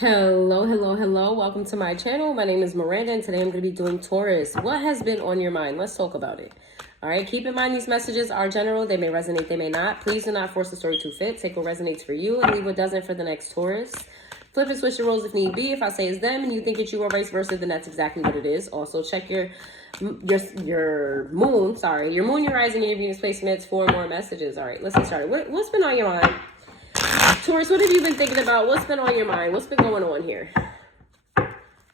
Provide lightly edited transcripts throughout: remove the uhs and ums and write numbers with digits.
Hello, hello, hello. Welcome to my channel. My name is Miranda, and today I'm going to be doing Taurus. What has been on your mind? Let's talk about it. All right, keep in mind these messages are general. They may resonate, they may not. Please do not force the story to fit. Take what resonates for you and leave what doesn't for the next Taurus. Flip and switch the roles if need be. If I say it's them and you think it's you or vice versa, then that's exactly what it is. Also, check your moon, your moon, your rising, and your Venus placements for more messages. All right, let's get started. What's been on your mind? Taurus, what have you been thinking about? What's been on your mind? What's been going on here?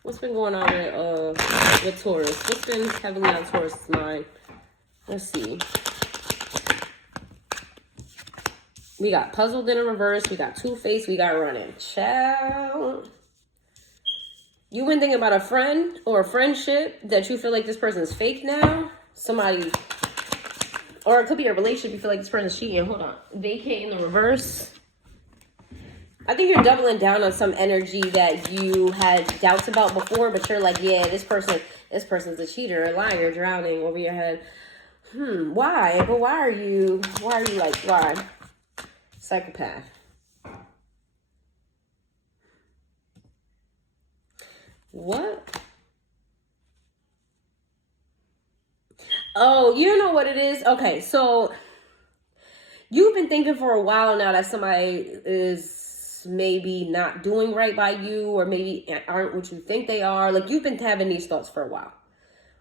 What's been going on with Taurus? What's been heavily on Taurus's mind? Let's see. We got puzzled in reverse. We got two-faced. We got running. Child. You've been thinking about a friend or a friendship that you feel like this person's fake now. Somebody, or it could be a relationship you feel like this person's cheating. Hold on. Vacate in the reverse. I think you're doubling down on some energy that you had doubts about before, but you're like, yeah, this person's a cheater, a liar, drowning over your head. Why? But why are you like, why? Psychopath. What? Oh, you know what it is? Okay, so you've been thinking for a while now that somebody is maybe not doing right by you, or maybe aren't what you think they are. Like, you've been having these thoughts for a while,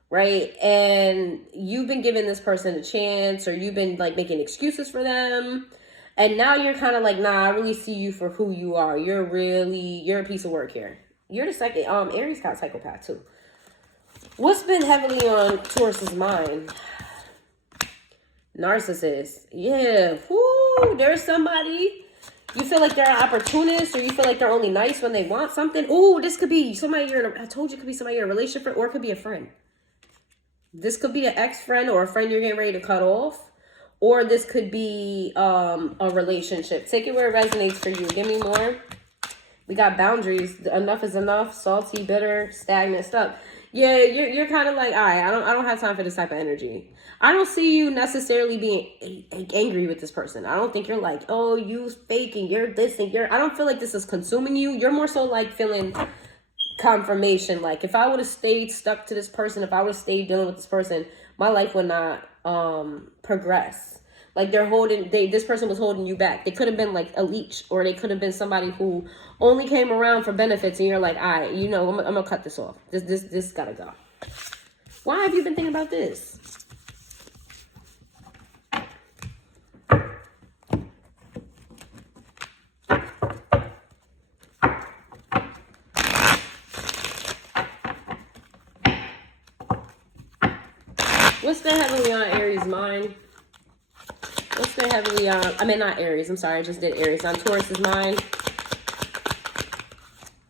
right? And you've been giving this person a chance, or you've been like making excuses for them. And now you're kind of like, nah, I really see you for who you are. You're a piece of work here. You're the second, Aries got psychopath too. What's been heavily on Taurus's mind? Narcissist. Yeah. Whoo, there's somebody. You feel like they're an opportunist, or you feel like they're only nice when they want something. Ooh, this could be somebody I told you it could be somebody you're in a relationship with, or it could be a friend. This could be an ex-friend or a friend you're getting ready to cut off. Or this could be a relationship. Take it where it resonates for you. Give me more. We got boundaries. Enough is enough. Salty, bitter, stagnant stuff. Yeah, you're kind of like, all right, I don't have time for this type of energy. I don't see you necessarily being angry with this person. I don't think you're like, oh, you faking, you're this and I don't feel like this is consuming you. You're more so like feeling confirmation. Like, if I would have stayed stuck to this person, if I would have stayed dealing with this person, my life would not progress. Like, this person was holding you back. They could have been like a leech, or they could have been somebody who only came around for benefits, and you're like, all right, I'm gonna cut this off. This gotta go. Why have you been thinking about this? What's been heavily on Aries' mind? What's been heavily on, not Aries, I'm sorry, I just did Aries. On Taurus's mind.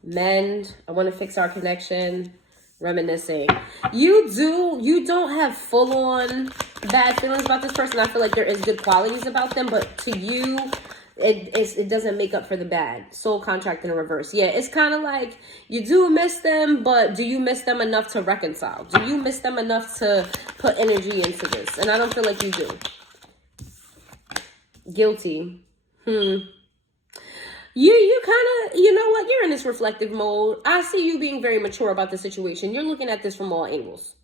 Mend. I want to fix our connection. Reminiscing. You don't have full-on bad feelings about this person. I feel like there is good qualities about them, but to you, it doesn't make up for the bad. Soul contract in reverse. Yeah, it's kind of like you do miss them, but do you miss them enough to reconcile? Do you miss them enough to put energy into this? And I don't feel like you do. Guilty. You kind of, you know what? You're in this reflective mode. I see you being very mature about the situation. You're looking at this from all angles.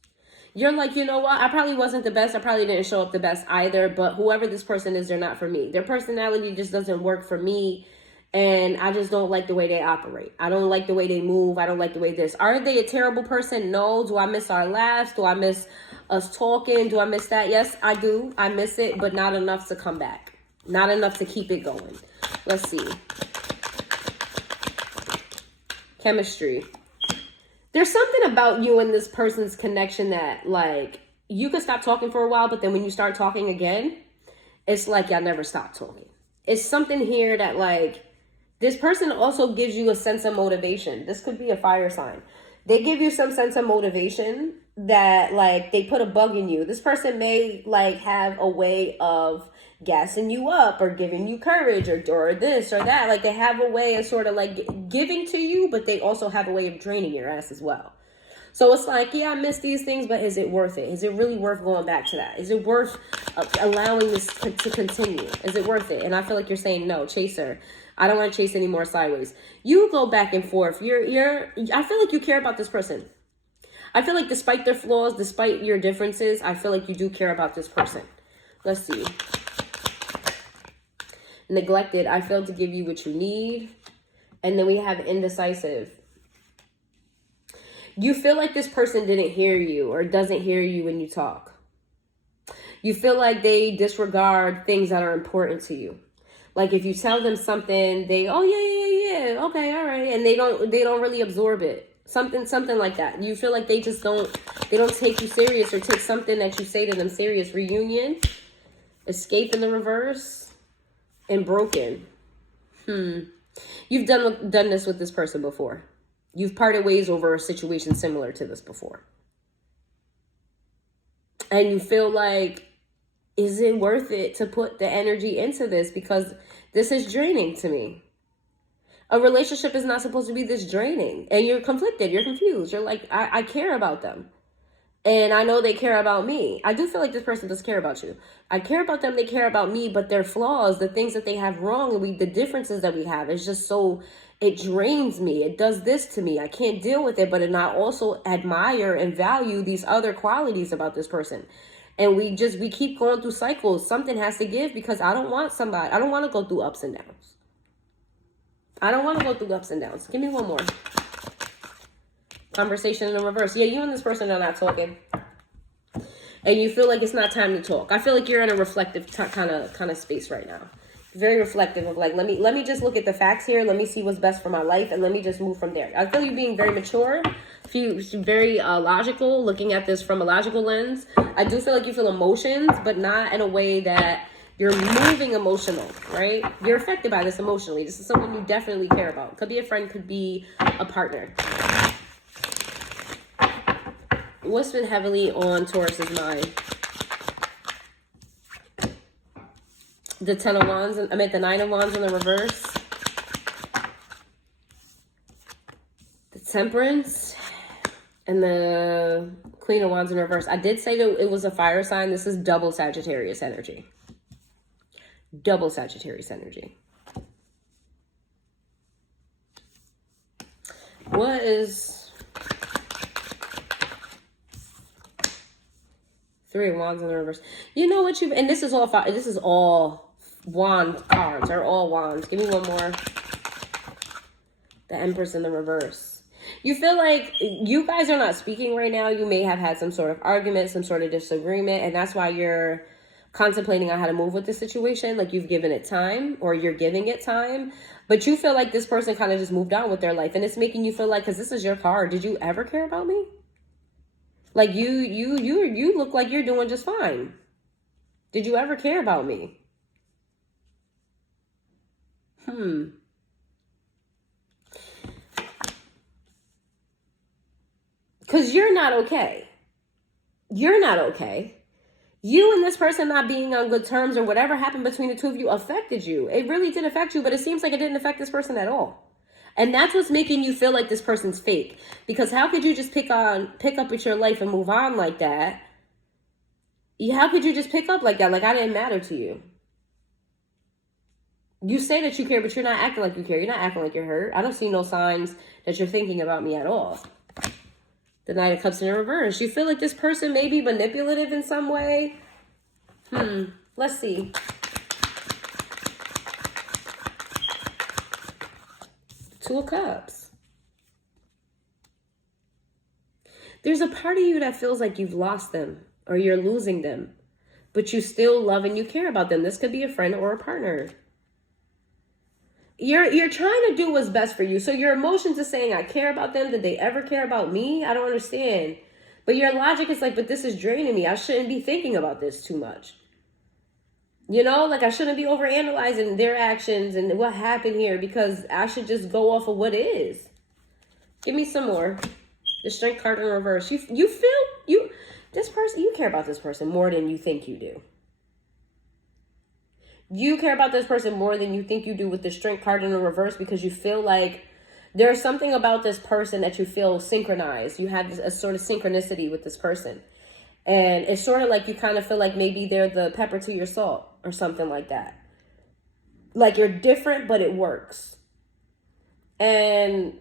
You're like, you know what? I probably wasn't the best. I probably didn't show up the best either. But whoever this person is, they're not for me. Their personality just doesn't work for me. And I just don't like the way they operate. I don't like the way they move. I don't like the way this. Are they a terrible person? No. Do I miss our laughs? Do I miss us talking? Do I miss that? Yes, I do. I miss it, but not enough to come back. Not enough to keep it going. Let's see. Chemistry. There's something about you and this person's connection that, like, you could stop talking for a while, but then when you start talking again, it's like y'all never stop talking. It's something here that, like, this person also gives you a sense of motivation. This could be a fire sign. They give you some sense of motivation that, like, they put a bug in you. This person may, like, have a way of gassing you up or giving you courage or this or that. Like, they have a way of sort of like giving to you, but they also have a way of draining your ass as well. So it's like, yeah, I miss these things, but is it worth it? Is it really worth going back to that? Is it worth allowing this to continue? Is it worth it? And I feel like you're saying no, chaser. I don't want to chase any more sideways. You go back and forth. I feel like you care about this person. I feel like despite their flaws, despite your differences, I feel like you do care about this person. Let's see. Neglected. I failed to give you what you need. And then we have indecisive. You feel like this person didn't hear you or doesn't hear you when you talk. You feel like they disregard things that are important to you. Like if you tell them something, they, oh yeah, okay, all right. And they don't really absorb it. Something like that. You feel like they don't take you serious or take something that you say to them serious. Reunion, escape in the reverse, and broken. You've done this with this person before. You've parted ways over a situation similar to this before. And you feel like, is it worth it to put the energy into this? Because this is draining to me. A relationship is not supposed to be this draining. And you're conflicted. You're confused. You're like, I care about them. And I know they care about me. I do feel like this person does care about you. I care about them. They care about me. But their flaws, the things that they have wrong, and the differences that we have, is just so, it drains me. It does this to me. I can't deal with it. But I also admire and value these other qualities about this person. And we keep going through cycles. Something has to give because I don't want to go through ups and downs. I don't want to go through ups and downs. Give me one more. Conversation in the reverse. Yeah, you and this person are not talking. And you feel like it's not time to talk. I feel like you're in a reflective kind of space right now. Very reflective of like, let me just look at the facts here. Let me see what's best for my life. And let me just move from there. I feel you being very mature. Very logical, looking at this from a logical lens. I do feel like you feel emotions, but not in a way that you're moving emotional, right? You're affected by this emotionally. This is someone you definitely care about. Could be a friend, could be a partner. What's been heavily on Taurus's mind? The 10 of Wands, the 9 of Wands in the reverse. The Temperance. And the Queen of Wands in reverse. I did say that it was a fire sign. This is double Sagittarius energy. Double Sagittarius energy. What is 3 of Wands in the reverse? You know what and this is all wand cards, or all wands. Give me one more. The Empress in the reverse. You feel like you guys are not speaking right now. You may have had some sort of argument, some sort of disagreement, and that's why you're contemplating on how to move with the situation. Like you've given it time, or you're giving it time, but you feel like this person kind of just moved on with their life, and it's making you feel like, because this is your card, did you ever care about me? Like you look like you're doing just fine. Did you ever care about me? Because you're not okay. You're not okay. You and this person not being on good terms, or whatever happened between the two of you, affected you. It really did affect you, but it seems like it didn't affect this person at all. And that's what's making you feel like this person's fake. Because how could you just pick up with your life and move on like that? How could you just pick up like that? Like I didn't matter to you. You say that you care, but you're not acting like you care. You're not acting like you're hurt. I don't see no signs that you're thinking about me at all. The Knight of Cups in reverse. You feel like this person may be manipulative in some way. Let's see. Two of Cups. There's a part of you that feels like you've lost them, or you're losing them, but you still love and you care about them. This could be a friend or a partner. You're trying to do what's best for you. So your emotions is saying, I care about them. Did they ever care about me? I don't understand. But your logic is like, but this is draining me. I shouldn't be thinking about this too much. You know, like I shouldn't be overanalyzing their actions and what happened here, because I should just go off of what is. Give me some more. The Strength card in reverse. You feel this person, you care about this person more than you think you do. You care about this person more than you think you do with the Strength card in the reverse, because you feel like there's something about this person that you feel synchronized. You have a sort of synchronicity with this person. And it's sort of like you kind of feel like maybe they're the pepper to your salt or something like that. Like you're different, but it works. And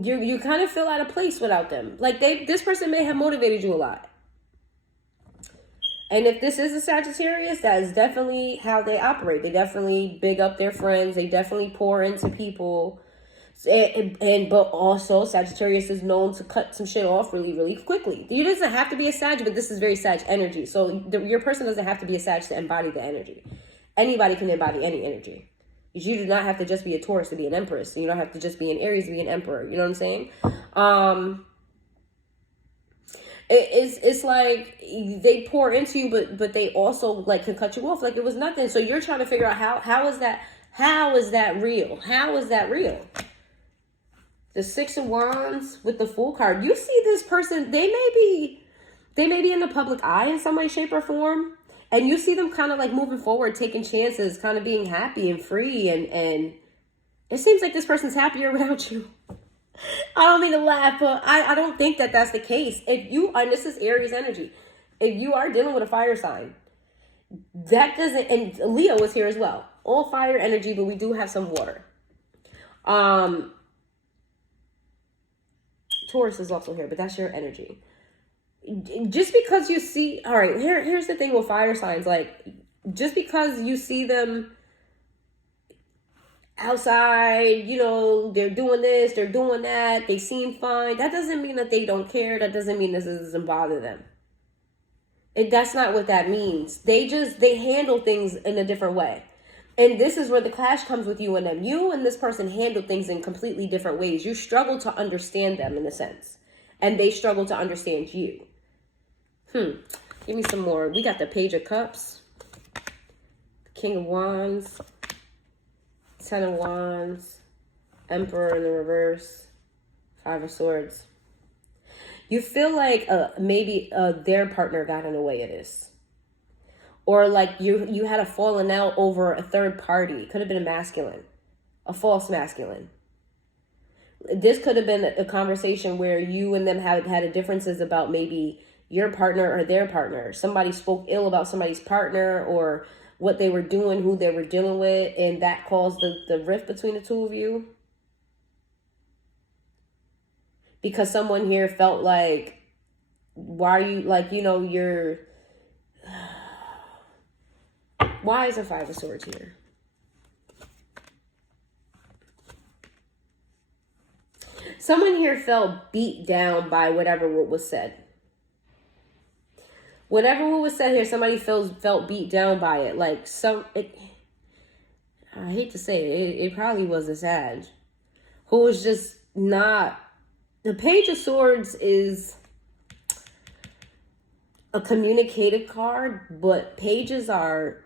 you kind of feel out of place without them. Like this person may have motivated you a lot. And if this is a Sagittarius, that is definitely how they operate. They definitely big up their friends. They definitely pour into people. But also Sagittarius is known to cut some shit off really, really quickly. You doesn't have to be a Sag, but this is very Sag energy. So your person doesn't have to be a Sag to embody the energy. Anybody can embody any energy. You do not have to just be a Taurus to be an Empress. You don't have to just be an Aries to be an Emperor. You know what I'm saying? It's like they pour into you, but they also like can cut you off like it was nothing. So you're trying to figure out how is that real? How is that real? The Six of Wands with the Fool card. You see this person, they may be in the public eye in some way, shape, or form. And you see them kind of like moving forward, taking chances, kind of being happy and free. And it seems like this person's happier without you. I don't mean to laugh, but I don't think that that's the case. If you, and this is Aries energy, if you are dealing with a fire sign, that doesn't, and Leo is here as well. All fire energy, but we do have some water. Taurus is also here, but that's your energy. Just because you see, all right, here's the thing with fire signs. Like, just because you see them outside, you know, they're doing this, they're doing that, they seem fine, that doesn't mean that they don't care. That doesn't mean this doesn't bother them. That's not what that means. They handle things in a different way. And this is where the clash comes with you and them. You and this person handle things in completely different ways. You struggle to understand them in a sense. And they struggle to understand you. Give me some more. We got the Page of Cups. The King of Wands. Ten of Wands. Emperor in the reverse. Five of Swords. You feel like maybe their partner got in the way of this. Or like you had a falling out over a third party. Could have been a masculine. A false masculine. This could have been a conversation where you and them had differences about maybe your partner or their partner. Somebody spoke ill about somebody's partner or what they were doing, who they were dealing with, and that caused the rift between the two of you. Because someone here felt like, why are you, like, you know, you're... Why is a Five of Swords here? Someone here felt beat down by whatever was said. Whatever was said here, somebody felt beat down by it. Like I hate to say it, it probably was a Sag who was just not. The Page of Swords is a communicative card, but pages are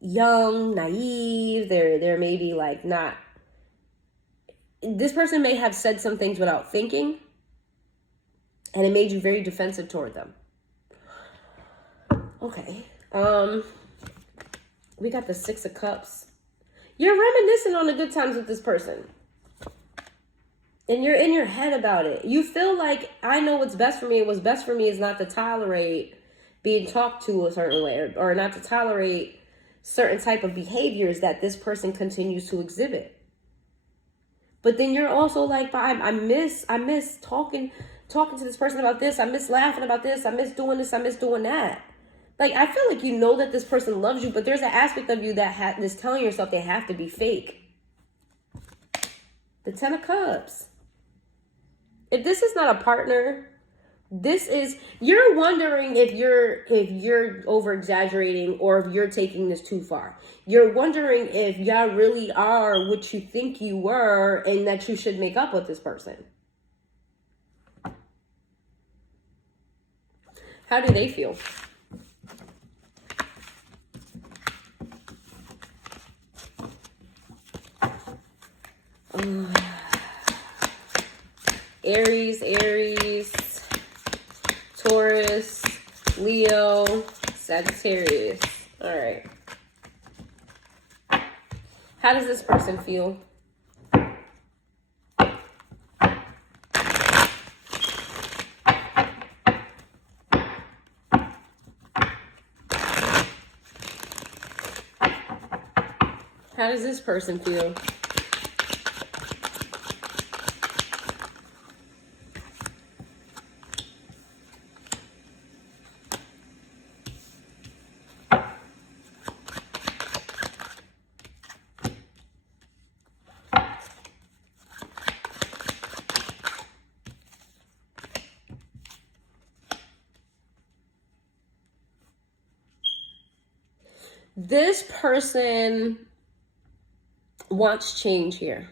young, naive. They're maybe like not. This person may have said some things without thinking, and it made you very defensive toward them. Okay. We got the Six of Cups. You're reminiscing on the good times with this person. And you're in your head about it. You feel like, I know what's best for me. And what's best for me is not to tolerate being talked to a certain way, or not to tolerate certain type of behaviors that this person continues to exhibit. But then you're also like, I miss talking to this person about this. I miss laughing about this. I miss doing this. I miss doing that. Like, I feel like you know that this person loves you, but there's an aspect of you that is telling yourself they have to be fake. The Ten of Cups. If this is not a partner, this is, you're wondering if you're over exaggerating or if you're taking this too far. You're wondering if y'all really are what you think you were and that you should make up with this person. How do they feel? Aries, Taurus, Leo, Sagittarius. All right. How does this person feel? How does this person feel? This person wants change here.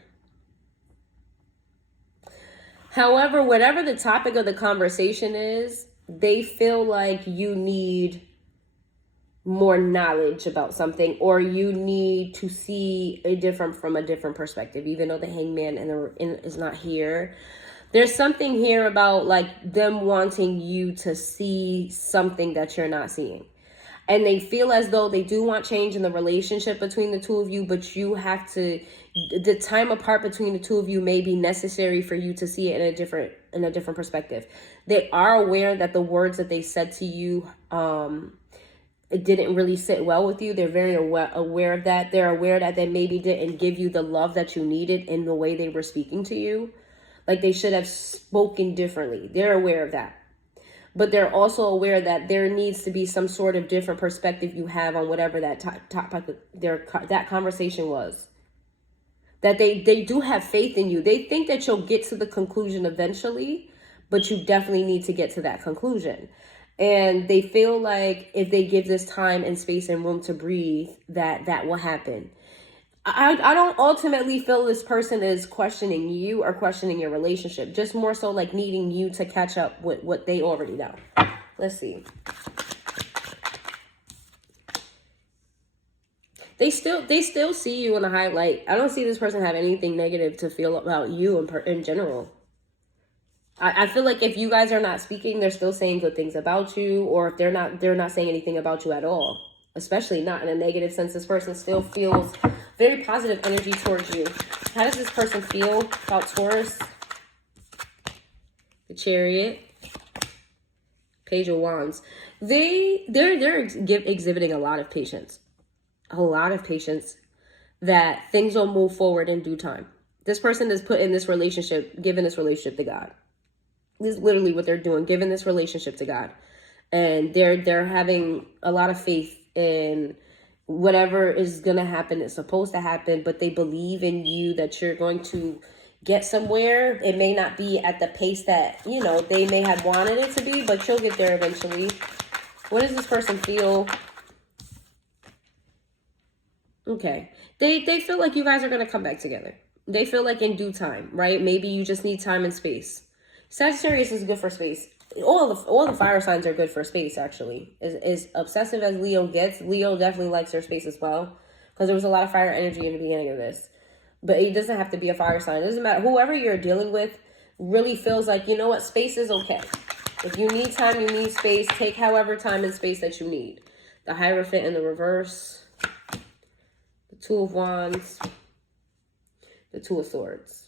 However, whatever the topic of the conversation is, they feel like you need more knowledge about something, or you need to see from a different perspective, even though the hangman is not here. There's something here about like them wanting you to see something that you're not seeing. And they feel as though they do want change in the relationship between the two of you, but you have to, the time apart between the two of you may be necessary for you to see it in a different perspective. They are aware that the words that they said to you, it didn't really sit well with you. They're very aware of that. They're aware that they maybe didn't give you the love that you needed in the way they were speaking to you. Like they should have spoken differently. They're aware of that. But they're also aware that there needs to be some sort of different perspective you have on whatever that that conversation was. That they do have faith in you. They think that you'll get to the conclusion eventually, but you definitely need to get to that conclusion. And they feel like if they give this time and space and room to breathe, that will happen. I don't ultimately feel this person is questioning you or questioning your relationship. Just more so like needing you to catch up with what they already know. Let's see. They still see you in a high light. I don't see this person have anything negative to feel about you in general. I feel like if you guys are not speaking, they're still saying good things about you, or if they're not saying anything about you at all, especially not in a negative sense. This person still feels very positive energy towards you. How does this person feel about Taurus? The Chariot, Page of Wands. They're exhibiting a lot of patience. A lot of patience that things will move forward in due time. This person is putting this relationship, giving this relationship to God. This is literally what they're doing, giving this relationship to God. And they're having a lot of faith in whatever is going to happen is supposed to happen, but they believe in you that you're going to get somewhere. It may not be at the pace that, they may have wanted it to be, but you'll get there eventually. What does this person feel? Okay. They feel like you guys are going to come back together. They feel like in due time, right? Maybe you just need time and space. Sagittarius is good for space. All the fire signs are good for space, actually. As obsessive as Leo gets, Leo definitely likes their space as well. Because there was a lot of fire energy in the beginning of this. But it doesn't have to be a fire sign. It doesn't matter. Whoever you're dealing with really feels like, you know what, space is okay. If you need time, you need space. Take however time and space that you need. The Hierophant in the reverse. The Two of Wands. The Two of Swords.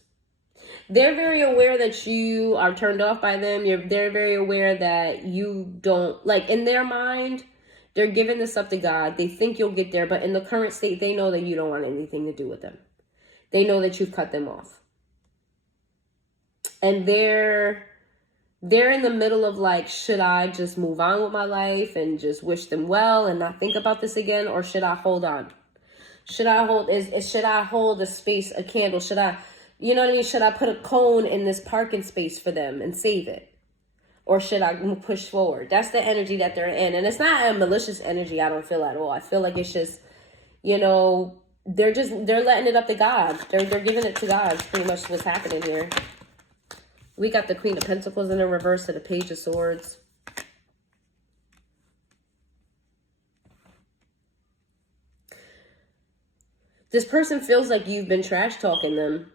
They're very aware that you are turned off by them. They're very aware that you don't, like, in their mind, they're giving this up to God. They think you'll get there, but in the current state, they know that you don't want anything to do with them. They know that you've cut them off. And they're in the middle of like, should I just move on with my life and just wish them well and not think about this again? Or should I hold on? Should I hold a space, a candle? Should I, you know what I mean? Should I put a cone in this parking space for them and save it? Or should I push forward? That's the energy that they're in. And it's not a malicious energy, I don't feel at all. I feel like it's just, they're letting it up to God. They're giving it to God. It's pretty much what's happening here. We got the Queen of Pentacles in the reverse to the Page of Swords. This person feels like you've been trash talking them.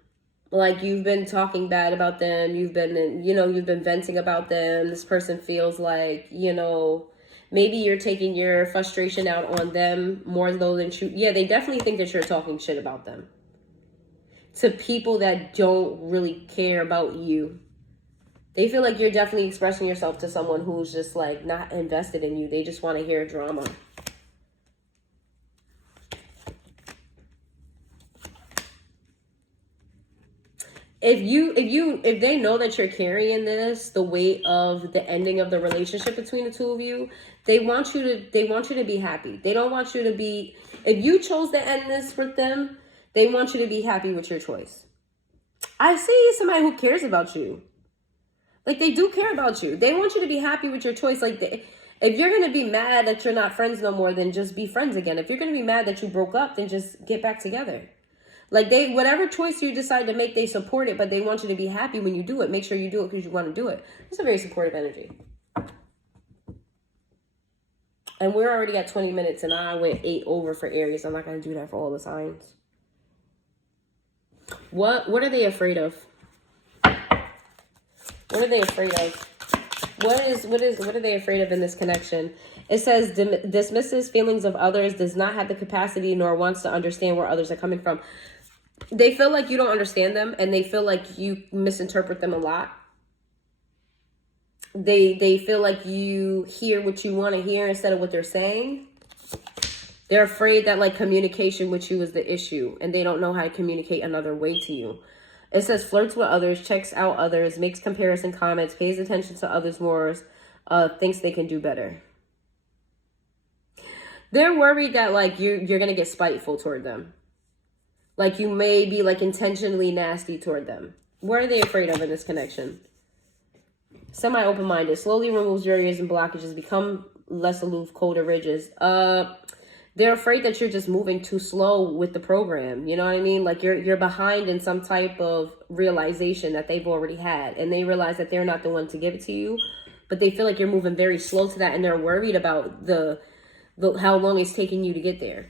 Like you've been talking bad about them. You've been venting about them. This person feels like, maybe you're taking your frustration out on them more so than you. Yeah, they definitely think that you're talking shit about them. To people that don't really care about you. They feel like you're definitely expressing yourself to someone who's just like not invested in you. They just want to hear drama. if they know that you're carrying this, the weight of the ending of the relationship between the two of you, they want you to be happy. They don't want you to be, if you chose to end this with them, they want you to be happy with your choice. I see somebody who cares about you. Like, they do care about you. They want you to be happy with your choice. Like, if you're going to be mad that you're not friends no more, then just be friends again. If you're going to be mad that you broke up, then just get back together. Like, whatever choice you decide to make, they support it, but they want you to be happy when you do it. Make sure you do it because you want to do it. It's a very supportive energy. And we're already at 20 minutes, and I went 8 over for Aries. I'm not going to do that for all the signs. What are they afraid of? What are they afraid of? What are they afraid of in this connection? It says dismisses feelings of others, does not have the capacity nor wants to understand where others are coming from. They feel like you don't understand them, and they feel like you misinterpret them a lot. They feel like you hear what you want to hear instead of what they're saying. They're afraid that like communication with you is the issue, and they don't know how to communicate another way to you. It says flirts with others, checks out others, makes comparison comments, pays attention to others more, thinks they can do better. They're worried that like you're going to get spiteful toward them. Like you may be like intentionally nasty toward them. What are they afraid of in this connection? Semi-open-minded, slowly removes barriers and blockages, become less aloof, colder ridges. They're afraid that you're just moving too slow with the program. You know what I mean? Like you're behind in some type of realization that they've already had. And they realize that they're not the one to give it to you. But they feel like you're moving very slow to that. And they're worried about the how long it's taking you to get there.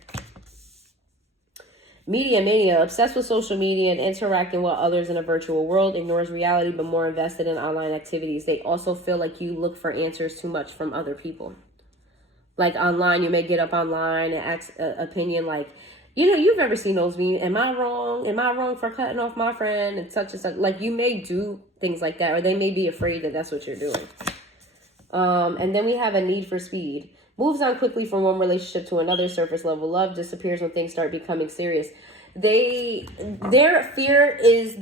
Media mania, obsessed with social media and interacting with others in a virtual world, ignores reality but more invested in online activities. They also feel like you look for answers too much from other people. Like online, you may get up online and ask an opinion like, you know, you've ever seen those memes, am I wrong? Am I wrong for cutting off my friend? And such and such. Like you may do things like that, or they may be afraid that that's what you're doing. And then we have a need for speed. Moves on quickly from one relationship to another. Surface level love disappears when things start becoming serious. Their fear is,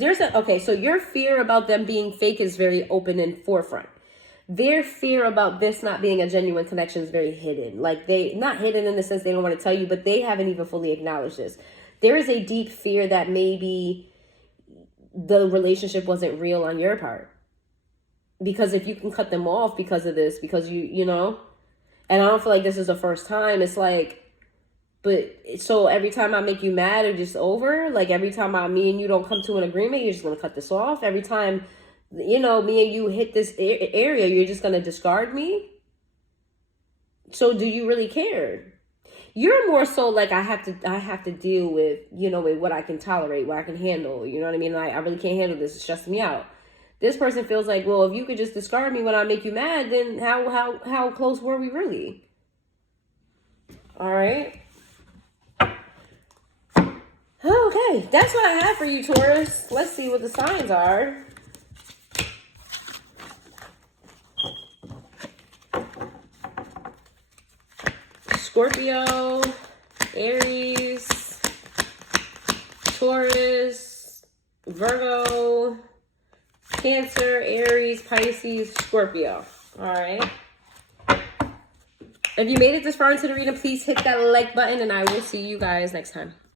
so your fear about them being fake is very open and forefront. Their fear about this not being a genuine connection is very hidden. Like not hidden in the sense they don't want to tell you, but they haven't even fully acknowledged this. There is a deep fear that maybe the relationship wasn't real on your part. Because if you can cut them off because of this, because you know, and I don't feel like this is the first time. It's like, but so every time I make you mad, it's just over. Like every time me and you don't come to an agreement, you're just going to cut this off. Every time, you know, me and you hit this area, you're just going to discard me. So do you really care? You're more so like, I have to deal with, you know, with what I can tolerate, what I can handle. You know what I mean? I really can't handle this. It's stressing me out. This person feels like, well, if you could just discard me when I make you mad, then how close were we really? All right. Okay, that's what I have for you, Taurus. Let's see what the signs are. Scorpio, Aries, Taurus, Virgo, Cancer, Aries, Pisces, Scorpio. All right. If you made it this far into the reading, please hit that like button, and I will see you guys next time.